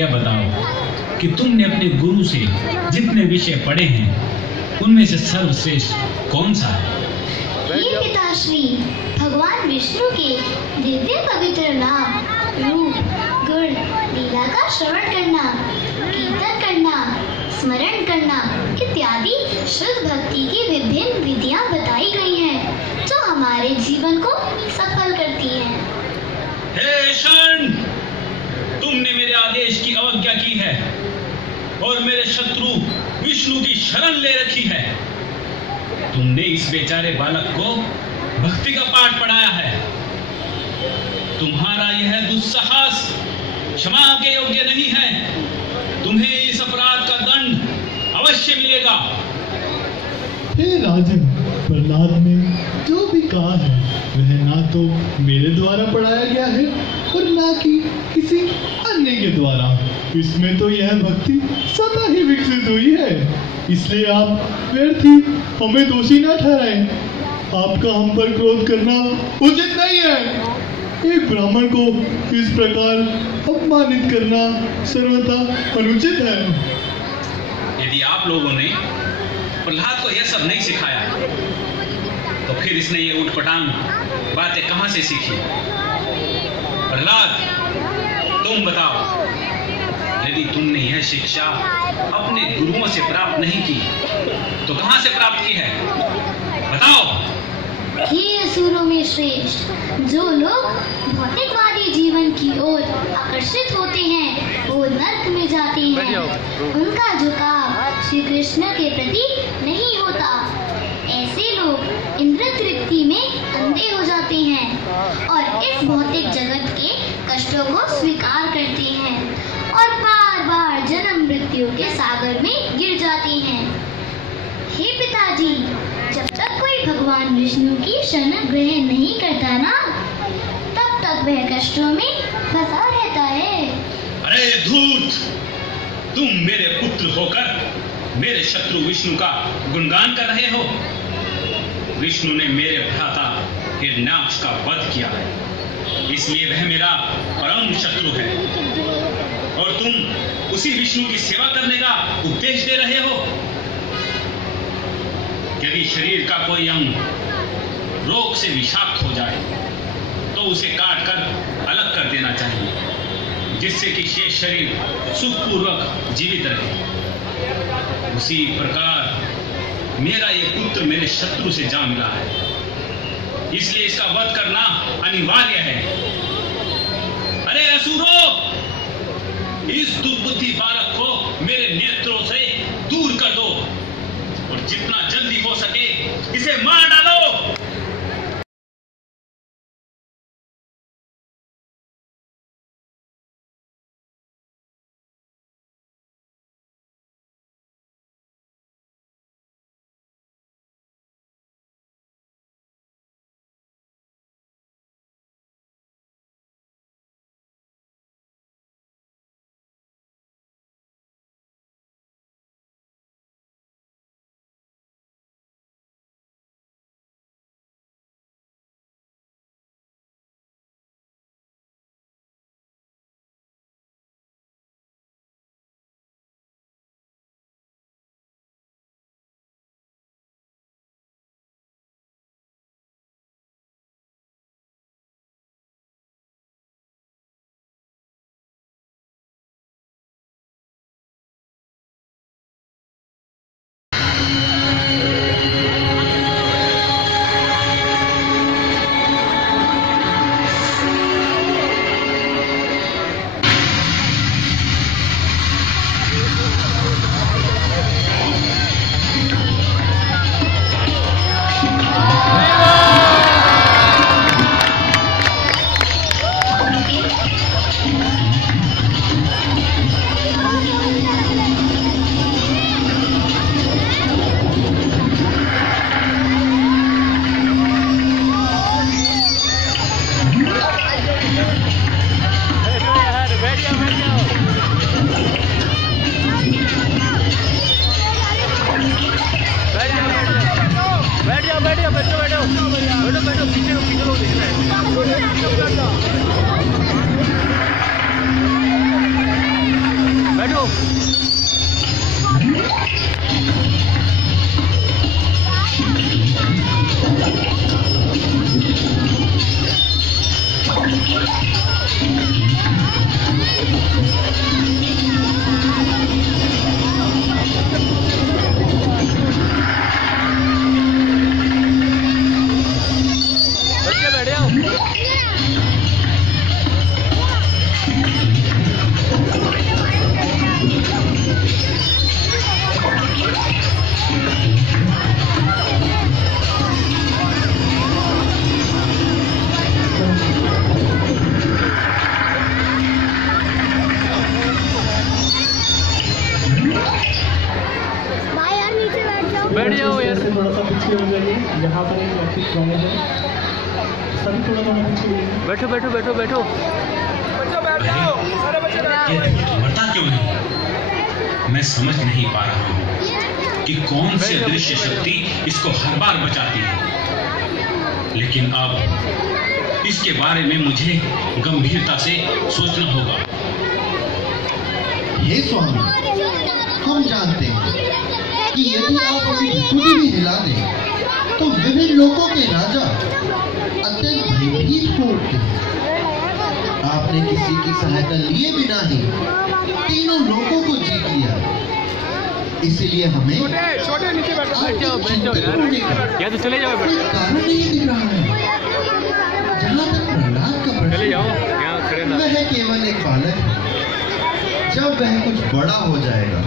यह बताओ कि तुमने अपने गुरु से जितने विषय पढ़े हैं उनमें से सर्वश्रेष्ठ कौन सा है? हे पिताश्री, भगवान विष्णु के दिव्य पवित्र नाम, रूप, गुण, लीला का श्रवण करना, कीर्तन करना, स्मरण करना इत्यादि शुद्ध भक्ति की विभिन्न विधियां बताई गई हैं, जो हमारे जीवन को सफल करती हैं। हे शरण, तुमने मेरे आदेश की अवज्ञा की है और मेरे शत्रु विष्णु की शरण ले रखी है। तुमने इस बेचारे बालक को भक्ति का पाठ पढ़ाया है। तुम्हारा यह दुस्साहस क्षमा के योग्य नहीं है। तुम्हें इस अपराध का दंड अवश्य मिलेगा। हे राजन, प्रहलाद ने जो भी कहा है वह ना तो मेरे द्वारा पढ़ाया गया है और ना कि किसी अन्य के द्वारा। इसमें तो यह भक्ति स्वतः ही विकसित हुई है, इसलिए आप व्यर्थ ही हमें दोषी न ठहराएं। आपका हम पर क्रोध करना उचित नहीं है। एक ब्राह्मण को इस प्रकार अपमानित करना सर्वथा अनुचित है। यदि आप लोगों ने प्रहलाद को यह सब नहीं सिखाया तो फिर इसने ये उठपटांग बातें कहां से सीखी? प्रहलाद, तुम बताओ, यदि तुमने यह शिक्षा अपने गुरुओं से प्राप्त नहीं की तो कहां से प्राप्त की है? बताओ। हे असुरों में श्रेष्ठ, जो लोग भौतिकवादी जीवन की ओर आकर्षित होते हैं वो नरक में जाते हैं। उनका झुकाव श्री कृष्ण के प्रति नहीं होता। ऐसे लोग इंद्र तृप्ति में अंधे हो जाते हैं और इस भौतिक जगत के कष्टों को स्वीकार करते हैं और बार बार जन्म मृत्यु के सागर में गिर जाते हैं। हे पिताजी, जब तक कोई भगवान विष्णु की शरण ग्रहण नहीं करता ना, तब तक वह कष्टों में फंसा रहता है। अरे धूर्त, तुम मेरे पुत्र होकर मेरे शत्रु विष्णु का गुणगान कर रहे हो। विष्णु ने मेरे भ्राता हिरण्याक्ष का वध किया है, इसलिए वह मेरा परम शत्रु है और तुम उसी विष्णु की सेवा करने का उपदेश दे रहे हो। यदि शरीर का कोई अंग रोग से विषाक्त हो जाए तो उसे काट कर अलग कर देना चाहिए, जिससे कि शेष शरीर सुखपूर्वक जीवित रहे। उसी प्रकार मेरा ये पुत्र मेरे शत्रु से जा मिला है, इसलिए इसका वध करना अनिवार्य है। अरे असुरों, इस दुर्बुद्धि बालक को मेरे नेत्रों से दूर कर दो और जितना जल्दी हो सके इसे मार डालो। बैठ जाओ यार। थोड़ा सा पीछे हो जाइए, यहाँ पर एक ट्रैफिक कॉलेज है, सभी थोड़ा थोड़ा पीछे हो जाइए। बैठो बैठो बैठो बैठो मरता क्यों नहीं? मैं समझ नहीं पा रहा हूँ कि कौन सी अदृश्य शक्ति इसको हर बार बचाती है। लेकिन अब इसके बारे में मुझे गंभीरता से सोचना होगा। हे स्वामी, हम जानते हैं कि यदि आप अपनी ढिकुटी भी हिला दें तो विभिन्न लोकों के राजा अत्यंत भयभीत हो उठते हैं। आपने किसी की सहायता लिए बिना ही तीनों लोकों को जीत लिया, इसीलिए हमें छोटे नीचे बैठ जाओ चिंतित होने का या तो चले जाओ कोई कारण नहीं दिख रहा है। जहाँ तक प्रहलाद का चले प्रश्न जाओ है, यहाँ खड़े ना। वह केवल एक बालक है। जब वह कुछ बड़ा हो जाएगा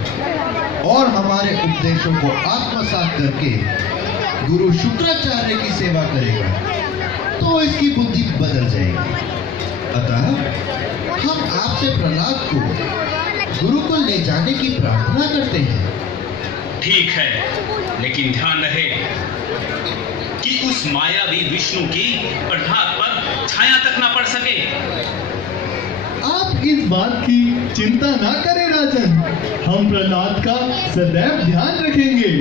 और हमारे उपदेशों को आत्मसात करके गुरु शुक्राचार्य की सेवा करेगा तो इसकी बुद्धि बदल जाएगी। अतः हम आपसे प्रहलाद को गुरु को ले जाने की प्रार्थना करते हैं। ठीक है, लेकिन ध्यान रहे कि उस मायावी विष्णु की प्रहलाद पर छाया तक ना पड़ सके। आप इस बात की चिंता ना करें राजन, हम प्रहलाद का सदैव ध्यान रखेंगे।